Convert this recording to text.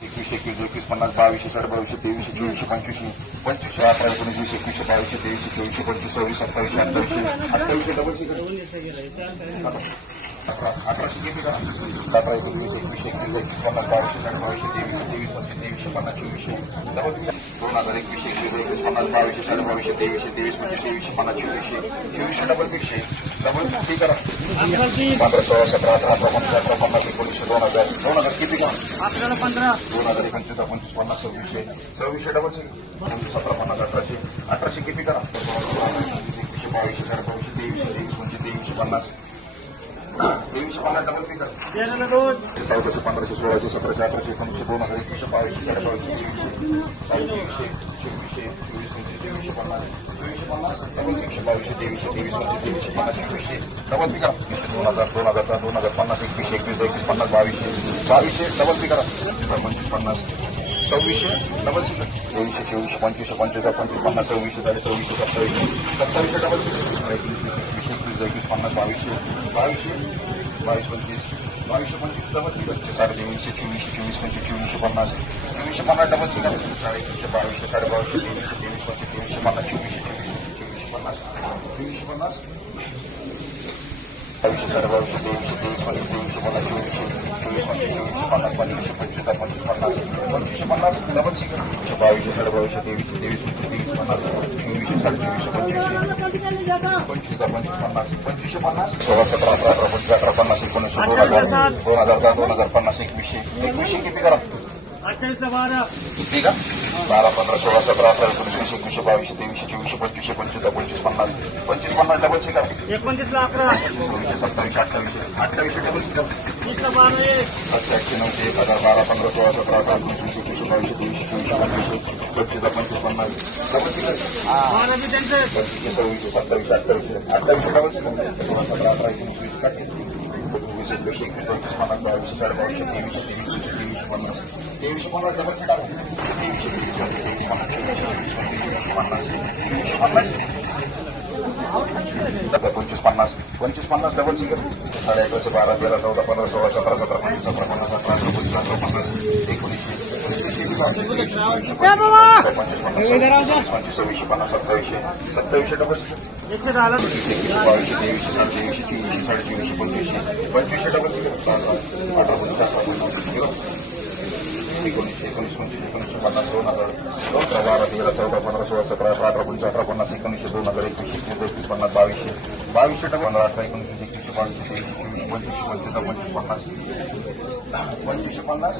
एकवीसशे एकवीस एकवीस पन्नास बावीसशे साडे बावीसशे तेवीसशे चोवीसशे पंचवीसशे पंचवीसशे अठरा एकोणीस एकवीसशे बावीसशे तेवीसशे चोवीसशे पंचवीस सव्वीस सत्तावीसशे अठ्ठावीसशे अठ्ठावीसशे डबल अठरा अठराशे किती का अठरा एकोणीस एकवीसशे एकवीस एकवीस पन्नास बावीसशे साडे बावीसशे तेवीसशे तेवीस पंचवीस तेवीसशे पन्नास चोवीसशे दोन हजार एकवीसशे एकवीस बावीसशे साडे बावीसशे तेवीसशे तेवीस पंचवीस तेवीसशे पन्नास चोवीसशे चोवीसशे डबल फिक्सशे डबल ठीक करा पंधरा सोळा सतरा अठरा पन्नास पंधरा अठरा पन्नास एकोणीसशे दोन हजार दोन हजार किती का अकराला पंधरा दोन हजार एकोणतीस एकोणतीस पन्नास सव्वीसशे सव्वीसशे डबल सतरा पन्नास अठराशे अठराशे किती करा एकवीसशे बावीसशे साडे बावीसशे तेवीसशे तेवीस म्हणजे तेवीसशे पन्नास चौदाशे पंधराशे सोळाशे सतराशे अठराशे एकोणीसशे दोन हजार एकवीसशे बावीसशे साडे एकशे तेवीसशे तेवीसशे पन्नास चोवीसशे पन्नास डबल एकशे बावीसशे तेवीसशे तेवीस तेवीसशे पन्नास एकवीसशे डबल पी करा दोन हजार दोन हजार दोन हजार पन्नास एकवीसशे एकवीस एकवीस पन्नास बावीसशे बावीसशे डबल पी करा पंचवीस पन्नास सव्वीसशे डबल सी तेवीसशे चोवीसशे पंचवीसशे पंचवीस पंचवीस पन्नास सव्वीसशे झाले सव्वीसशे सत्तावीसशे सत्तावीसशे डबल एकवीस एकवीस एकवीस पन्नास बावीसशे बावीसशे बावीस पंचवीस बावीसशे पंचवीस डबल सी साडे तेवीसशे चोवीसशे चोवीस पंचवीस चोवीसशे पन्नास चोवीसशे पन्नास डबल सी साडे एकवीसशे बावीसशे साडे बावीसशे तेवीसशे तेवीस पंचवीस तेवीसशे पन्नास चोवीसशे चोवीसशे चोवीसशे पन्नास चोवीस चोवीसशे पन्नास चोवीसशे पन्नास दोन हजार दोन हजार दहा दोन हजार पन्नास एकवीसशे. एकवीसशे किती करा? बारा. किती का? बारा पंधरा सोळा सतरा अठरा एकोणीस वीस एकवीसशे बावीसशे तेवीसशे चोवीसशे पंचवीसशे पंचवीस पंचवीस पन्नास पंचवीस पन्नास डबल सी करा एकोणतीसला अकरा. चोवीसशे सत्तावीसशे अठ्ठावीसशे अठ्ठावीसशे डबल वीसला बारा एक सत्याऐंशी नऊशे एक हजार बारा पंधरा सोळा सतरा अठरा एकोणीस वीस एकवीसशे बावीसशे तेवीसशे चोवीसशे पंचवीसशे पंचवीस पंचवीस पन्नास डबल सी बारा बी पंचवीसशे सव्वीसशे सत्तावीसशे अठ्ठावीसशे अठ्ठावीसशे डबल सोळा सतरा अठरा एकोणीस वीस वीस एकवीस एकवीस पंचवीस पन्नास बावीसशे साडे बावीसशे तेवीसशे तेवीसशे तेवीसशे पन्नास तेवीसशे पन्नास डबल तेवीसशे तेवीस तेवीस पन्नास तेवीसशे पन्नास तेवीसशे पन्नास पंचवीस पन्नास पंचवीस पन्नास डबल सिगर साडे अकराशे बारा तेरा चौदा पंधरा सोळा सतरा सतरा पंचवीस सतरा पन्नास अठरा अठरा पंचवीस अठरा पन्नास एकोणीसशे पंचवीस सव्वीसशे पन्नास सत्तावीसशे सत्तावीसशे डबल बावीसशे तेवीसशे साडे चोवीसशे साडे पंचवीसशे पंचवीसशे डबल सिगर अठरा पंचवीस अठरा पन्नास एकोणीसशे एकोणीस पंचवीस एकोणीसशे पन्नास दोन हजार अकरा बारा तेरा चौदा पंधरा सोळा सतरा अठरा अठरा पंचवीस अठरा पन्नास एकोणीसशे दोन हजार एकवीसशे एकवीस एकवीस पन्नास बावीसशे बावीसशे टक्के पंधरा अठरा एकोणीसशे एकवीसशे बावीसशे पंचवीसशे पंचवीस पंचवीस पन्नास पंचवीसशे पन्नास